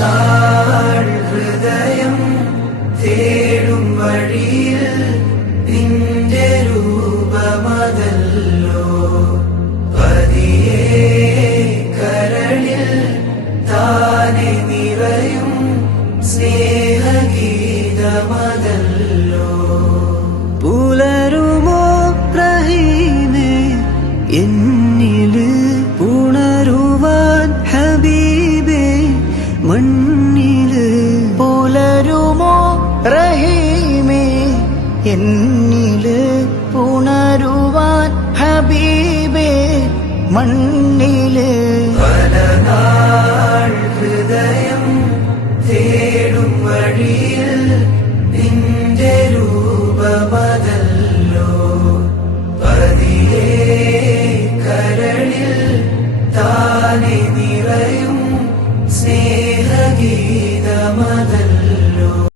നാൾ ഹൃദയം തേടും വഴിയിൽ നിന്റെ രൂപമതല്ലോ പതിയെ കരളിൽ താനെ നിറയും സ്നേഹഗീതമതല്ലോ. പുലരുമോ റഹീമേ എന്നില് പുണരുവാൻ ഹബീബേ മണ്ണില്. പുലരുമോ റഹീമേ എന്നില് പുണരുവാൻ ഹബീബേ മണ്ണില്. പല നാൾ ഹൃദയം തേടും വഴിയിൽ നിന്റെ രൂപമതല്ലോ പതിയെ കരളിൽ താനെ നിറയും സ്നേഹഗീതമതല്ലോ.